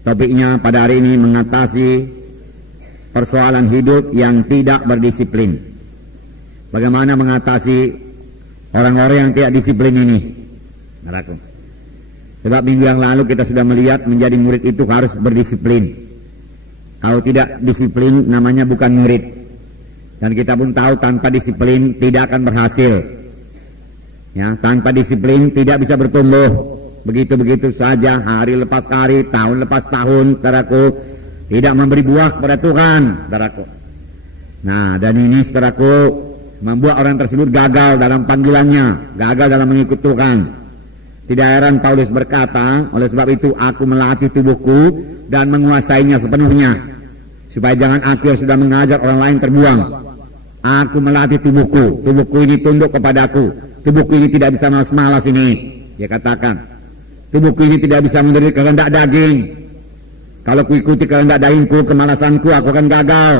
Topiknya pada hari ini mengatasi persoalan hidup yang tidak berdisiplin. Bagaimana mengatasi orang-orang yang tidak disiplin ini? Saudaraku. Sebab minggu yang lalu kita sudah melihat menjadi murid itu harus berdisiplin. Kalau tidak disiplin namanya bukan murid. Dan kita pun tahu tanpa disiplin tidak akan berhasil. Ya, tanpa disiplin tidak bisa bertumbuh. Begitu-begitu saja, hari lepas hari, tahun lepas tahun, saudaraku, tidak memberi buah kepada Tuhan, saudaraku. Nah, dan ini, saudaraku, membuat orang tersebut gagal dalam panggilannya, gagal dalam mengikut Tuhan. Tidak heran Paulus berkata, oleh sebab itu aku melatih tubuhku dan menguasainya sepenuhnya, supaya jangan aku yang sudah mengajar orang lain terbuang. Aku melatih tubuhku, tubuhku ini tunduk kepadaku, tubuhku ini tidak bisa malas-malas ini, dia katakan. Tubuhku ini tidak bisa menuruti kehendak daging. Kalau kuikuti kehendak dagingku, kemalasanku, aku akan gagal.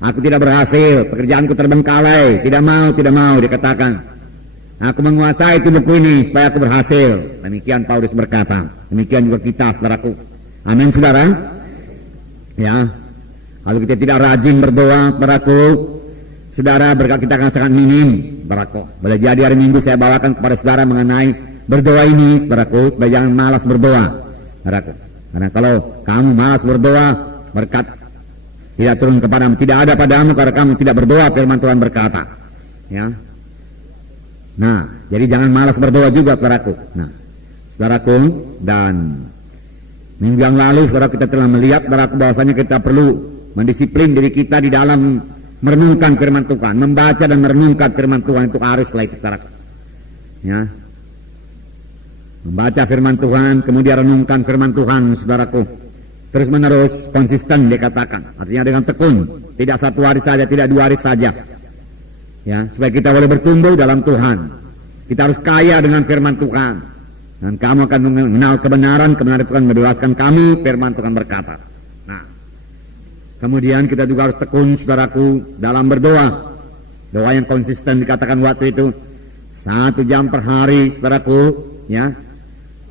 Aku tidak berhasil, pekerjaanku terbengkalai. Tidak mau, dia katakan. Aku menguasai tubuhku ini supaya aku berhasil. Demikian Paulus berkata. Demikian juga kita, saudaraku. Amin, saudara. Ya, kalau kita tidak rajin berdoa, saudaraku, saudara, berkat kita akan sangat minim, saudaraku. Boleh jadi hari Minggu saya bawakan kepada saudara mengenai berdoa ini, saudaraku, supaya jangan malas berdoa, saudaraku. Karena kalau kamu malas berdoa, berkat tidak turun kepadamu, tidak ada padamu karena kamu tidak berdoa, firman Tuhan berkata. Ya. Nah, jadi jangan malas berdoa juga, saudaraku. Nah, saudaraku, dan minggu yang lalu, saudara, kita telah melihat, saudaraku, bahwasanya kita perlu mendisiplin diri kita di dalam merenungkan firman Tuhan, membaca dan merenungkan firman Tuhan itu haruslah itu, saudaraku. Ya. Membaca firman Tuhan, kemudian renungkan firman Tuhan, saudaraku. Terus menerus, konsisten dikatakan. Artinya dengan tekun, tidak satu hari saja, tidak 2 hari saja. Ya, supaya kita boleh bertumbuh dalam Tuhan. Kita harus kaya dengan firman Tuhan. Dan kamu akan mengenal kebenaran, kebenaran Tuhan membebaskan kamu, firman Tuhan berkata. Nah, kemudian kita juga harus tekun, saudaraku, dalam berdoa. Doa yang konsisten dikatakan waktu itu 1 jam per hari, saudaraku, ya.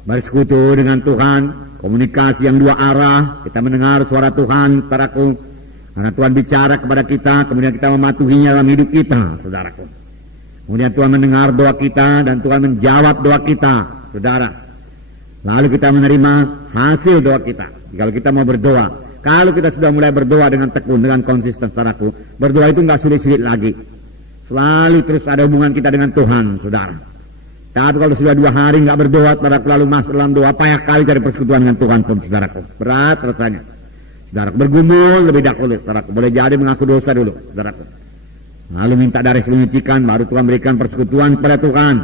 Bersekutu dengan Tuhan, komunikasi yang 2 arah, kita mendengar suara Tuhan, saudaraku. Karena Tuhan bicara kepada kita, kemudian kita mematuhinya dalam hidup kita, saudaraku. Kemudian Tuhan mendengar doa kita dan Tuhan menjawab doa kita, saudara. Lalu kita menerima hasil doa kita. Kalau kita mau berdoa, kalau kita sudah mulai berdoa dengan tekun, dengan konsisten, saudaraku, berdoa itu nggak sulit-sulit lagi. Selalu terus ada hubungan kita dengan Tuhan, saudara. Tapi kalau sudah 2 hari nggak berdoa, saudaraku, lalu masuk dalam doa, payah kali cari persekutuan dengan Tuhan, saudaraku. Berat rasanya. Saudaraku, bergumul lebih dahulu, saudaraku. Boleh jadi mengaku dosa dulu, saudaraku. Lalu minta darah menyucikan, baru Tuhan berikan persekutuan kepada Tuhan.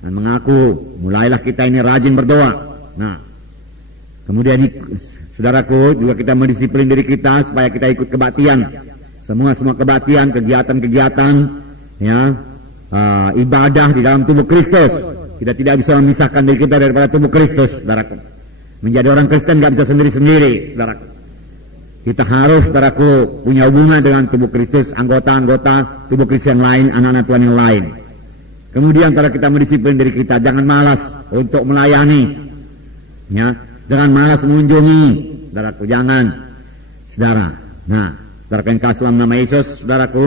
Dan mengaku, mulailah kita ini rajin berdoa. Nah, kemudian saudaraku, juga kita mendisiplin diri kita supaya kita ikut kebaktian. Semua kebaktian, kegiatan-kegiatan, ya, ibadah di dalam tubuh Kristus. Kita tidak bisa memisahkan diri kita daripada tubuh Kristus, saudaraku. Menjadi orang Kristen nggak bisa sendiri-sendiri, saudaraku. Kita harus, saudaraku, punya hubungan dengan tubuh Kristus, anggota-anggota tubuh Kristus yang lain, anak-anak Tuhan yang lain. Kemudian kalau kita mendisiplin diri kita, jangan malas untuk melayani, ya, jangan malas mengunjungi, saudaraku, jangan, saudara. Nah, saudaraku yang kasih dalam nama Yesus, saudaraku,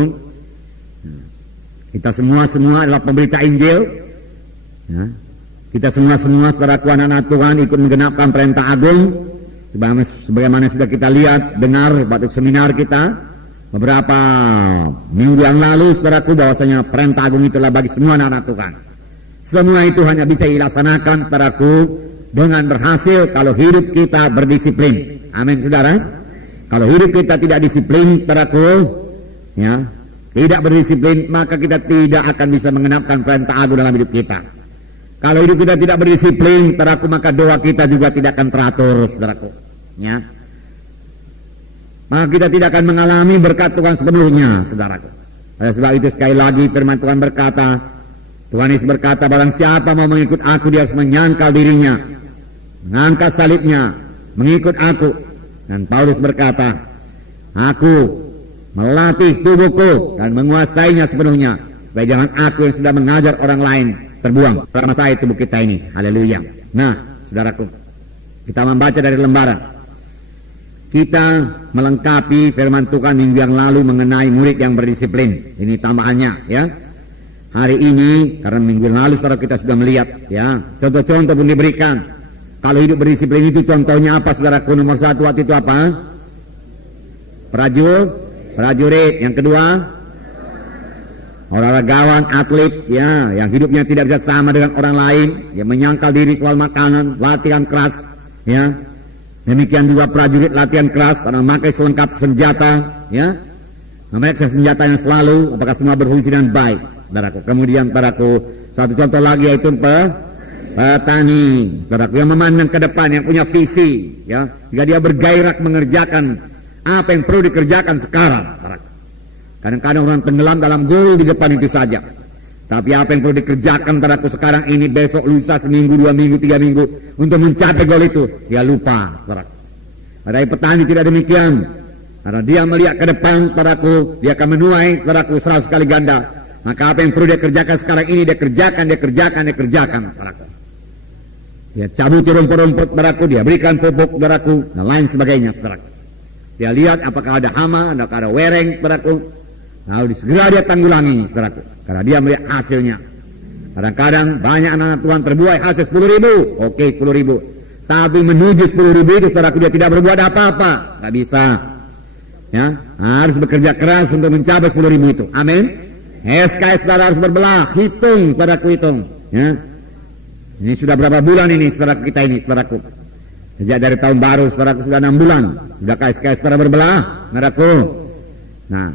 kita semua adalah pemberita Injil, ya. Kita semua saudaraku, anak-anak Tuhan, ikut menggenapkan perintah agung. Sebagaimana sudah kita lihat, dengar waktu seminar kita beberapa minggu yang lalu, saudaraku, bahwasanya perintah agung itulah bagi semua anak-anak Tuhan. Semua itu hanya bisa dilaksanakan, saudaraku, dengan berhasil kalau hidup kita berdisiplin. Amin, saudara. Kalau hidup kita tidak disiplin, saudaraku, ya, tidak berdisiplin, maka kita tidak akan bisa mengenapkan perintah agung dalam hidup kita. Kalau hidup kita tidak berdisiplin, saudaraku, maka doa kita juga tidak akan teratur, saudaraku. Ya. Maka kita tidak akan mengalami berkat Tuhan sepenuhnya, saudaraku. Oleh sebab itu sekali lagi firman Tuhan berkata, Tuhan Yesus berkata, barang siapa mau mengikut aku, dia harus menyangkal dirinya, mengangkat salibnya, mengikut aku. Dan Paulus berkata, aku melatih tubuhku dan menguasainya sepenuhnya, supaya jangan aku yang sudah mengajar orang lain terbuang. Karena saya tubuh kita ini. Haleluya. Nah, saudaraku, kita membaca dari lembaran. kita melengkapi firman Tuhan minggu yang lalu mengenai murid yang berdisiplin. Ini tambahannya ya. Hari ini karena minggu yang lalu saudara kita sudah melihat ya, contoh-contoh pun diberikan. Kalau hidup berdisiplin itu contohnya apa saudaraku? Nomor satu waktu itu apa? Prajurit. Yang kedua, olahragawan, atlet ya, yang hidupnya tidak bisa sama dengan orang lain, yang menyangkal diri soal makanan, latihan keras ya. Demikian juga prajurit latihan keras karena memakai selengkap senjata ya. Memakai senjata yang selalu, apakah semua berfungsi dengan baik, saudaraku. Kemudian saudaraku, satu contoh lagi yaitu petani, saudaraku, yang memandang ke depan, yang punya visi ya. Jika dia bergairah mengerjakan apa yang perlu dikerjakan sekarang, saudaraku. Kadang-kadang orang tenggelam dalam goal di depan itu saja. Tapi apa yang perlu dikerjakan saudaraku sekarang ini, besok, lusa, seminggu, 2 minggu, 3 minggu untuk mencapai goal itu, dia lupa, saudaraku. Padahal petani tidak demikian. Karena dia melihat ke depan, saudaraku, dia akan menuai, saudaraku, 100 kali ganda. Maka apa yang perlu dia kerjakan sekarang ini, dia kerjakan, saudaraku. Dia cabut rumput-rumput, saudaraku, dia berikan pupuk, saudaraku, dan lain sebagainya, saudaraku. Dia lihat apakah ada hama, apakah ada wereng, saudaraku. Lalu segera dia tanggulangi, saudaraku, karena dia melihat hasilnya. Kadang-kadang banyak anak Tuhan terbuai hasil 10.000, oke 10.000. Tapi menuju 10.000 itu, saudaraku, dia tidak berbuat apa-apa, nggak bisa. Ya, harus bekerja keras untuk mencapai 10.000 itu. Amin. SKS saudara harus berbelah, hitung, saudaraku, hitung. Ya. Ini sudah berapa bulan ini, saudaraku, kita ini, saudaraku. Sejak dari tahun baru, saudaraku, sudah 6 bulan. Sudah SKS saudara berbelah, saudaraku. Nah,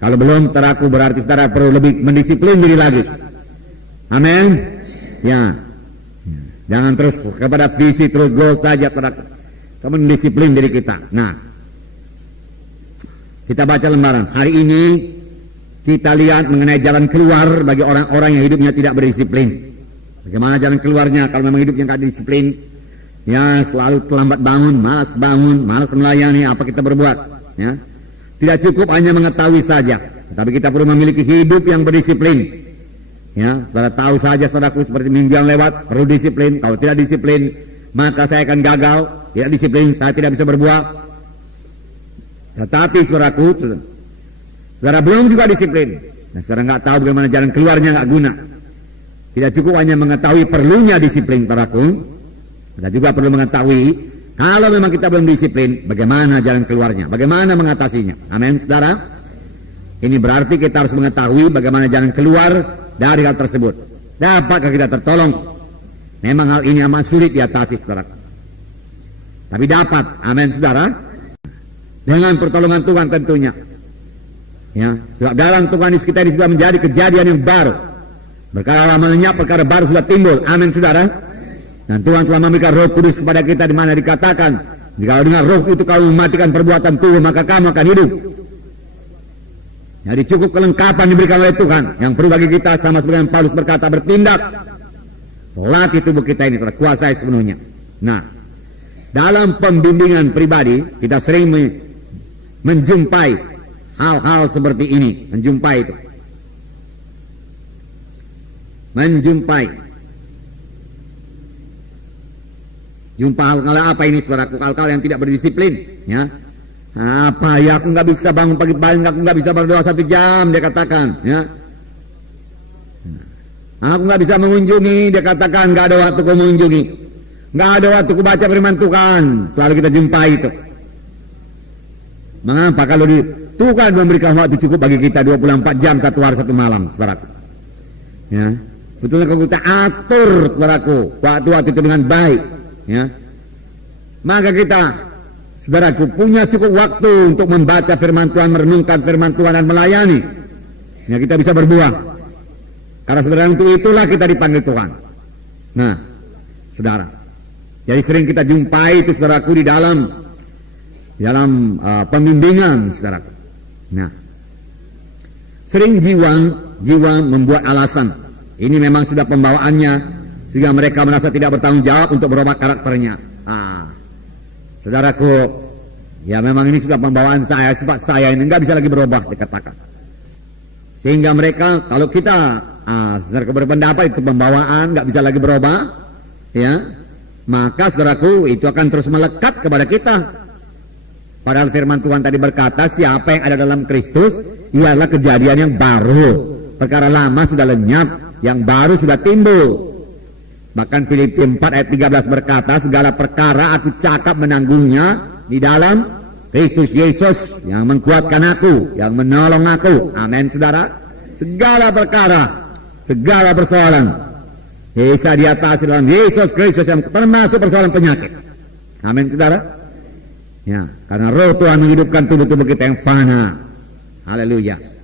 kalau belum, saudaraku, berarti saudara perlu lebih mendisiplin diri lagi. Amin. Ya. Jangan terus kepada visi, terus goal saja, saudaraku. Kamu mendisiplin diri kita. Nah, kita baca lembaran. Hari ini kita lihat mengenai jalan keluar bagi orang-orang yang hidupnya tidak berdisiplin. Bagaimana jalan keluarnya kalau memang hidupnya tidak disiplin? Ya, selalu terlambat bangun, malas melayani, apa kita berbuat? Ya. Tidak cukup hanya mengetahui saja, tapi kita perlu memiliki hidup yang berdisiplin. Ya, saudara tahu saja, saudaraku, seperti minggu yang lewat, perlu disiplin. Kalau tidak disiplin, maka saya akan gagal. Tidak disiplin, saya tidak bisa berbuat. Tetapi saudaraku, saudara belum juga disiplin, dan saudara nggak tahu bagaimana jalan keluarnya, nggak guna. Tidak cukup hanya mengetahui perlunya disiplin, saudaraku. Kita juga perlu mengetahui kalau memang kita belum disiplin, bagaimana jalan keluarnya, bagaimana mengatasinya. Amin, saudara. Ini berarti kita harus mengetahui bagaimana jalan keluar dari hal tersebut. Dapatkah kita tertolong? Memang hal ini amat sulit diatasi, saudara. Tapi dapat, amin, saudara. Dengan pertolongan Tuhan tentunya. Ya, sebab dalam Tuhan kita ini sudah menjadi kejadian yang baru. Perkara lama lenyap, perkara baru sudah timbul. Amin, saudara. Dan Tuhan telah memberikan Roh Kudus kepada kita, di mana dikatakan, jika dengan Roh itu kamu mematikan perbuatan tubuh, maka kamu akan hidup. Jadi cukup kelengkapan diberikan oleh Tuhan. Yang perlu bagi kita, sama seperti yang Paulus berkata, bertindak. Latih tubuh kita ini terkuasai sepenuhnya. Nah, dalam pembimbingan pribadi kita sering menjumpai hal-hal seperti ini, jumpa hal-hal apa ini, saudaraku, hal-hal yang tidak berdisiplin, ya. Apa ya, aku nggak bisa bangun pagi-pagi, aku nggak bisa berdoa 1 jam, dia katakan, ya. Aku nggak bisa mengunjungi, dia katakan, nggak ada waktu ku mengunjungi, nggak ada waktu ku baca firman Tuhan. Selalu kita jumpai itu. Mengapa kalau Tuhan memberikan waktu cukup bagi kita 24 jam, 1 hari 1 malam, saudaraku. Ya, betulnya kalau kita atur, saudaraku, waktu-waktu itu dengan baik, ya, maka kita, saudaraku, punya cukup waktu untuk membaca firman Tuhan, merenungkan firman Tuhan, dan melayani. Ya, kita bisa berbuah. Karena sebenarnya untuk itulah kita dipanggil Tuhan. Nah, saudara, jadi sering kita jumpai itu, saudaraku, di dalam pembimbingan, saudaraku. Nah, sering jiwa membuat alasan. Ini memang sudah pembawaannya, sehingga mereka merasa tidak bertanggung jawab untuk berubah karakternya. Saudaraku, ya memang ini sudah pembawaan saya, sifat saya ini nggak bisa lagi berubah, dikatakan. Sehingga mereka, kalau kita saudaraku berpendapat itu pembawaan nggak bisa lagi berubah, ya, maka saudaraku itu akan terus melekat kepada kita. Padahal firman Tuhan tadi berkata, siapa yang ada dalam Kristus, ialah kejadian yang baru. Perkara lama sudah lenyap, yang baru sudah timbul. Bahkan Filipi 4 ayat 13 berkata, segala perkara aku cakap menanggungnya di dalam Kristus Yesus yang menguatkan aku, yang menolong aku. Amin, saudara. Segala perkara, segala persoalan bisa diatasi dalam Yesus Kristus, yang termasuk persoalan penyakit. Amin, saudara. Ya, karena roh Tuhan menghidupkan tubuh-tubuh kita yang fana. Haleluya.